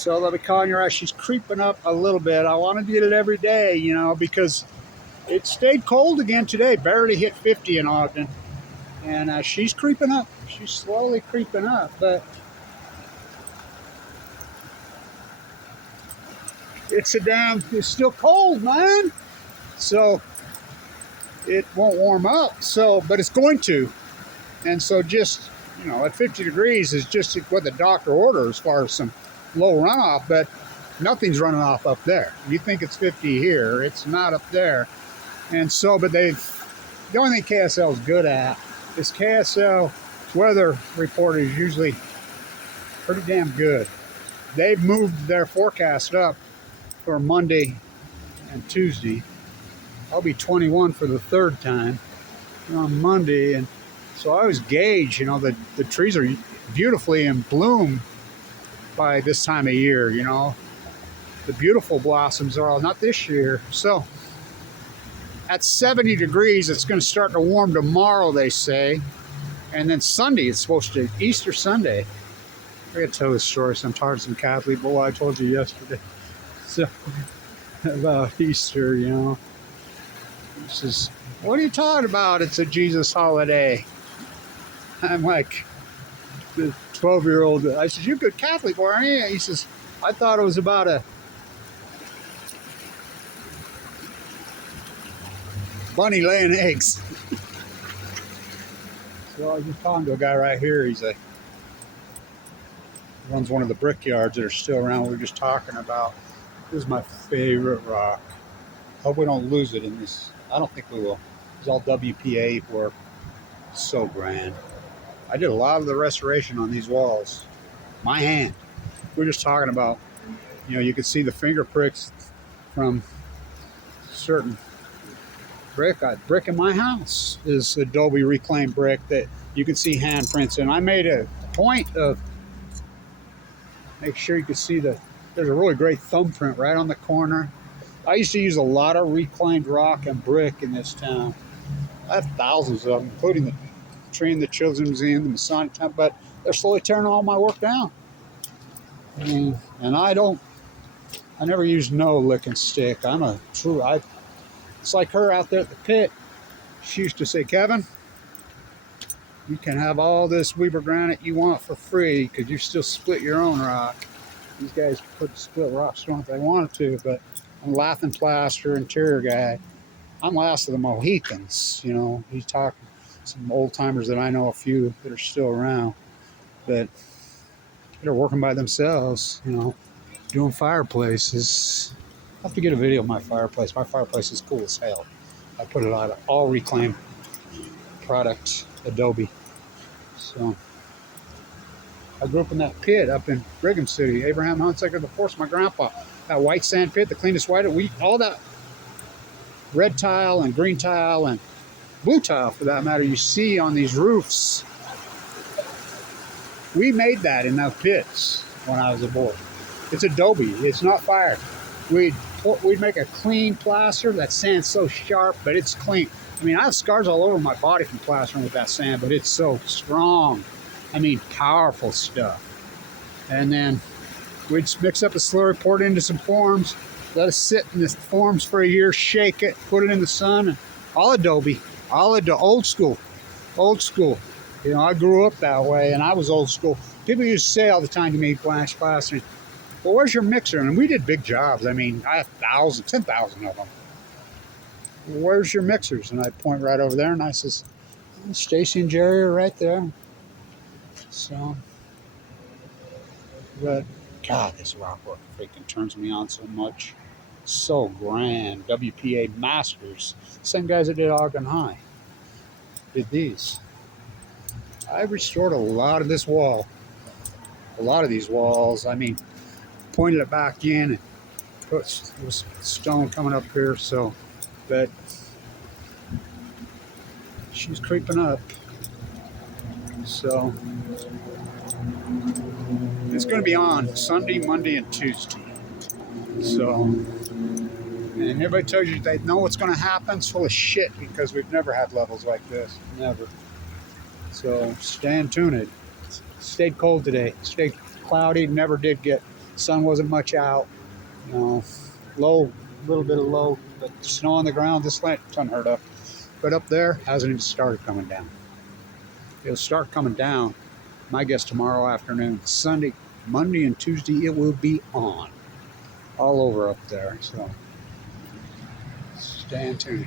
So they'll be calling her out. She's creeping up a little bit. I want to get it every day, you know, because it stayed cold again today. Barely hit 50 in Ogden. And she's creeping up. She's slowly creeping up. But it's still cold, man. So it won't warm up. So, but it's going to. And so just, you know, at 50 degrees is just what the doctor orders as far as some low runoff, but nothing's running off up there. You think it's 50 here, it's not up there. And so, but the only thing KSL is good at is KSL weather report is usually pretty damn good. They've moved their forecast up for Monday and Tuesday. I'll be 21 for the third time on Monday, and so I always gauge, you know, the trees are beautifully in bloom by this time of year, you know. The beautiful blossoms are all, not this year. So at 70 degrees, it's going to start to warm tomorrow, they say. And then Sunday, it's supposed to, Easter Sunday. I got to tell this story. I'm tired of some Catholic boy I told you yesterday. So about Easter, you know. He says, what are you talking about? It's a Jesus holiday. I'm like, the 12-year-old, I said, you're a good Catholic boy, aren't you? He says, I thought it was about a bunny laying eggs. So I was just talking to a guy right here. He's runs one of the brickyards that are still around. We were just talking about, this is my favorite rock. Hope we don't lose it in this. I don't think we will. It's all WPA work. So grand. I did a lot of the restoration on these walls. My hand. We're just talking about, you know, you can see the finger pricks from certain brick. Brick in my house is Adobe reclaimed brick that you can see handprints in. I made a point of make sure you can see there's a really great thumbprint right on the corner. I used to use a lot of reclaimed rock and brick in this town. I have thousands of them, including the tree in the Children's Museum, the Masonic Temple, but they're slowly tearing all my work down. I mean, and I never use no lick and stick. It's like her out there at the pit. She used to say, Kevin, you can have all this Weber granite you want for free because you still split your own rock. These guys could split rock stone if they wanted to, but I'm Lath and Plaster interior guy. I'm last of the Mohicans, you know. He's talking some old timers that I know, a few that are still around, but they're working by themselves, you know, doing fireplaces. I have to get a video of my fireplace. My fireplace is cool as hell. I put it out of all reclaimed product, Adobe. So I grew up in that pit up in Brigham City. Abraham Hunsaker IV, my grandpa. That white sand pit, the cleanest white. All that red tile and green tile and blue tile, for that matter, you see on these roofs. We made that in those pits when I was a boy. It's Adobe. It's not fire. We'd make a clean plaster. That sand's so sharp, but it's clean. I mean, I have scars all over my body from plastering with that sand, but it's so strong. I mean, powerful stuff. And then we'd mix up a slurry, pour it into some forms, let it sit in the forms for a year, shake it, put it in the sun, and all Adobe, old school. You know, I grew up that way, and I was old school. People used to say all the time to me, Blanch Plastering, well, where's your mixer? And we did big jobs. I mean, I have 10,000 of them. Where's your mixers? And I point right over there, and I says, Stacy and Jerry are right there. So, but God, this rock work freaking turns me on so much. So grand. WPA Masters. Same guys that did Ogden High did these. I restored a lot of this wall. A lot of these walls. I mean, pointed it back in and put stone coming up here. So, but she's creeping up. So it's going to be on Sunday, Monday, and Tuesday. So, and everybody tells you they know what's going to happen. It's full of shit because we've never had levels like this. Never. So stay tuned. It stayed cold today. Stayed cloudy. Never did get Sun wasn't much out. You know, low, a little bit of low, but snow on the ground, this lant's unheard of. But up there, hasn't even started coming down. It'll start coming down, my guess, tomorrow afternoon. Sunday, Monday, and Tuesday, it will be on all over up there. So stay tuned.